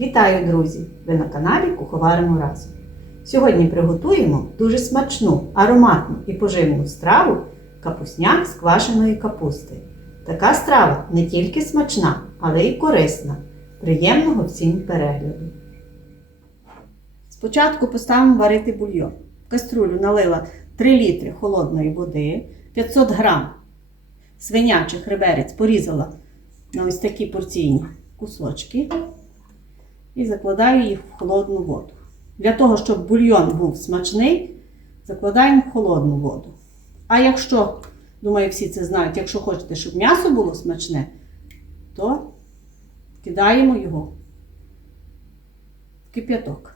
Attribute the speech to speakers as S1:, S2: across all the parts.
S1: Вітаю, друзі! Ви на каналі Куховаримо разом. Сьогодні приготуємо дуже смачну, ароматну і поживну страву капусняк з квашеної капусти. Така страва не тільки смачна, але й корисна. Приємного всім перегляду. Спочатку поставимо варити бульйон. В каструлю налила 3 літри холодної води, 500 грам свинячих реберець порізала на ось такі порційні кусочки і закладаю їх в холодну воду. Для того, щоб бульйон був смачний, закладаємо в холодну воду. А якщо, думаю, всі це знають, якщо хочете, щоб м'ясо було смачне, то кидаємо його в кип'яток.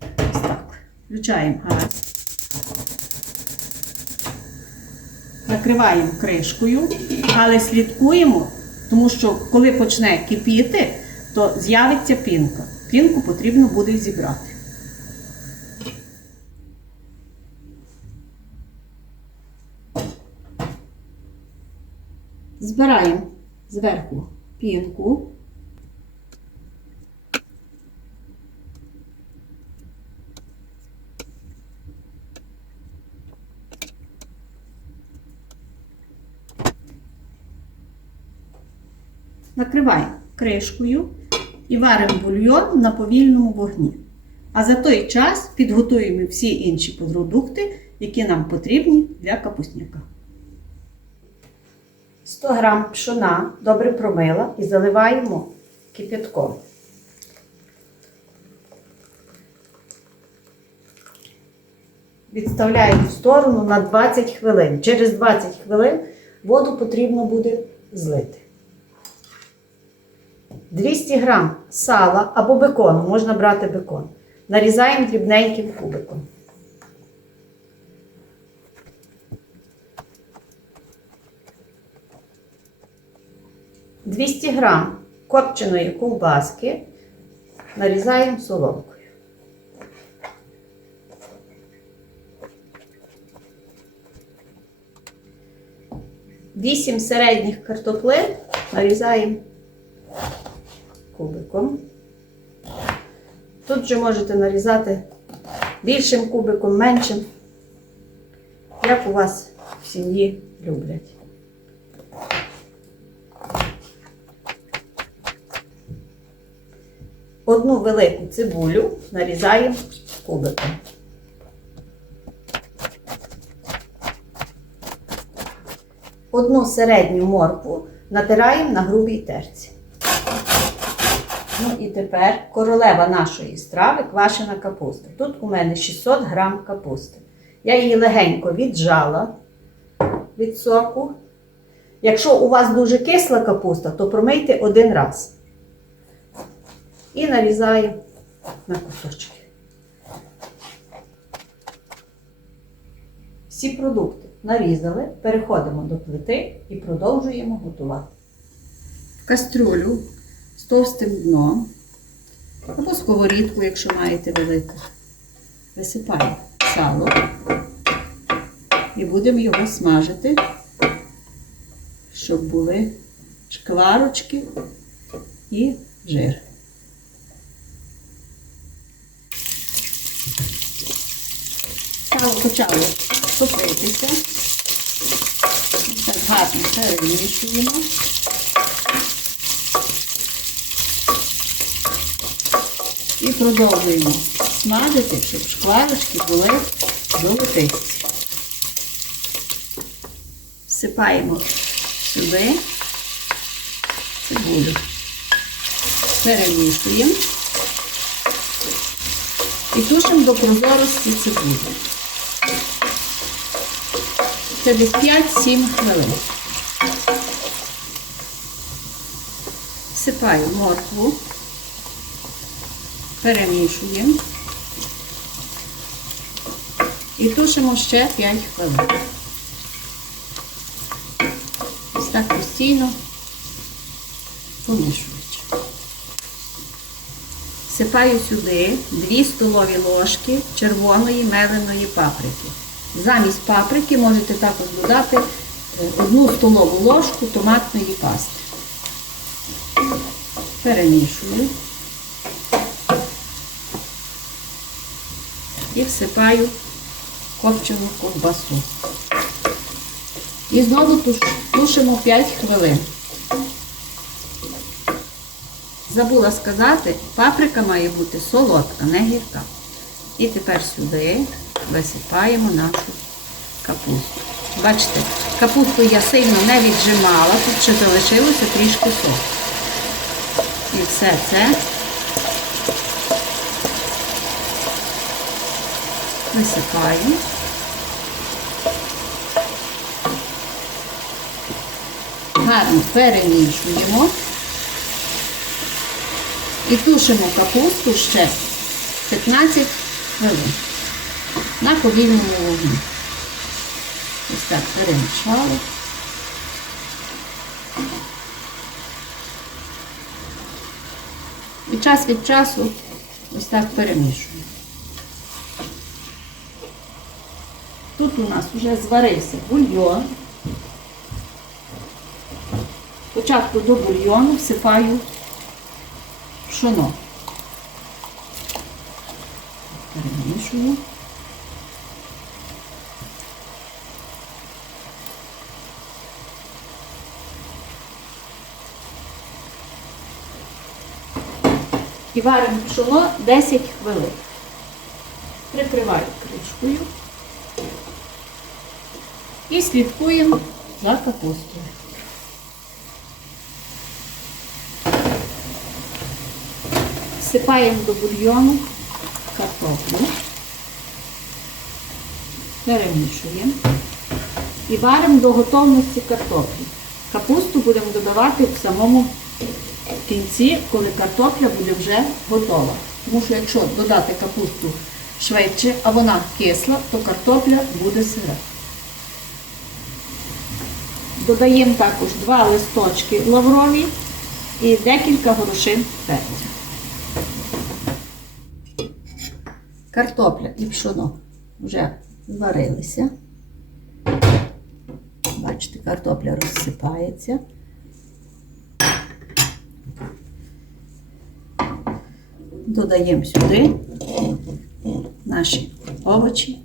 S1: Ось так. Включаємо газ. Накриваємо кришкою, але слідкуємо, тому що коли почне кипіти, то з'явиться пінка. Пінку потрібно буде зібрати. Збираємо зверху пінку. Накриваємо кришкою і варимо бульйон на повільному вогні. А за той час підготуємо всі інші продукти, які нам потрібні для капусняка. 100 г пшона добре промила і заливаємо кипятком. Відставляємо в сторону на 20 хвилин. Через 20 хвилин воду потрібно буде злити. 200 грам сала або бекону, можна брати бекон. Нарізаємо дрібненьким кубиком. Двісті грам копченої ковбаски нарізаємо соломкою. Вісім середніх картоплин нарізаємо кубиком. Тут вже можете нарізати більшим кубиком, меншим, як у вас в сім'ї люблять. Одну велику цибулю нарізаємо кубиком. Одну середню моркву натираємо на грубій терці. Ну і тепер королева нашої страви квашена капуста. Тут у мене 600 грам капусти. Я її легенько віджала від соку. Якщо у вас дуже кисла капуста, то промийте один раз. І нарізаю на кусочки. Всі продукти нарізали, переходимо до плити і продовжуємо готувати. Кастрюлю з товстим дном або сковорідку, якщо маєте велику. Висипаємо сало і будемо його смажити, щоб були шкварочки і жир. Сало почало топитися. Так гарно перемішуємо. І продовжуємо смажити, щоб шкварочки були золотисті. Всипаємо сюди цибулю. Перемішуємо і тушимо до прозорості цибулі. Це десь 5-7 хвилин. Всипаю моркву перемішуємо і тушимо ще 5 хвилин. Ось так постійно помішуючи. Всипаю сюди 2 столові ложки червоної меленої паприки. Замість паприки можете також додати 1 столову ложку томатної пасти. Перемішую. І всипаю копчену ковбасу. І знову тушимо 5 хвилин. Забула сказати, паприка має бути солодка, не гірка. І тепер сюди висипаємо нашу капусту. Бачите, капусту я сильно не віджимала, тут ще залишилося трішки соку. І все це висипаємо. Гарно перемішуємо. І тушимо капусту ще 15 хвилин на повільному вогні. Ось так перемішали. І час від часу ось так перемішуємо. Тут у нас вже зварився бульйон. Спочатку до бульйону всипаю пшоно. Перемішую. І варимо пшоно 10 хвилин. Прикриваю кришкою і слідкуємо за капустою. Всипаємо до бульйону картоплю, перемішуємо і варимо до готовності картоплі. Капусту будемо додавати в самому кінці, коли картопля буде вже готова. Тому що якщо додати капусту швидше, а вона кисла, то картопля буде сира. Додаємо також два листочки лаврові і декілька горошин перцю. Картопля і пшоно вже зварилися. Бачите, картопля розсипається. Додаємо сюди наші овочі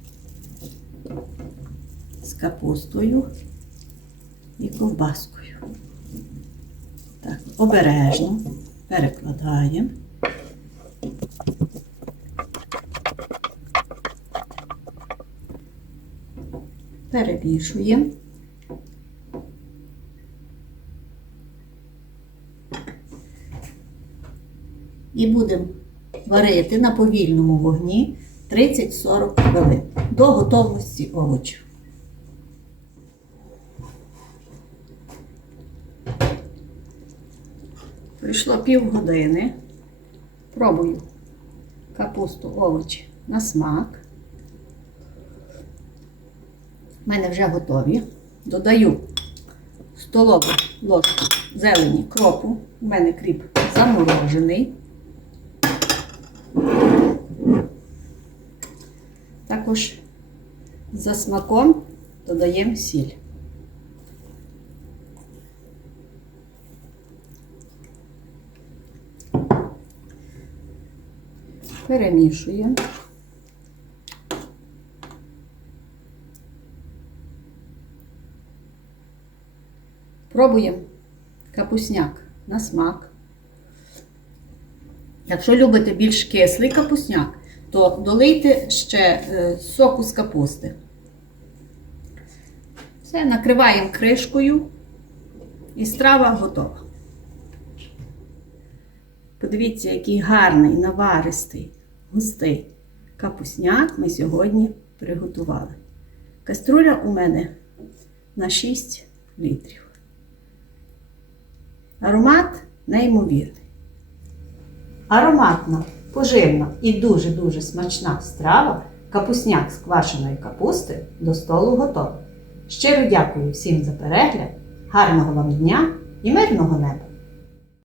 S1: з капустою і ковбаскою. Так, обережно перекладаємо. Перемішуємо. І будемо варити на повільному вогні 30-40 хвилин до готовності овочів. Пройшло півгодини. Пробую капусту, овочі на смак. У мене вже готові. Додаю столову ложку зелені кропу. У мене кріп заморожений. Також за смаком додаємо сіль. Перемішуємо. Пробуємо капусняк на смак. Якщо любите більш кислий капусняк, то долийте ще е, соку з капусти. Все, накриваємо кришкою і страва готова. Подивіться, який гарний, наваристий, густий капусняк ми сьогодні приготували. Каструля у мене на 6 літрів. Аромат неймовірний. Ароматна, поживна і дуже-дуже смачна страва капусняк з квашеної капусти до столу готова. Щиро дякую всім за перегляд, гарного вам дня і мирного неба!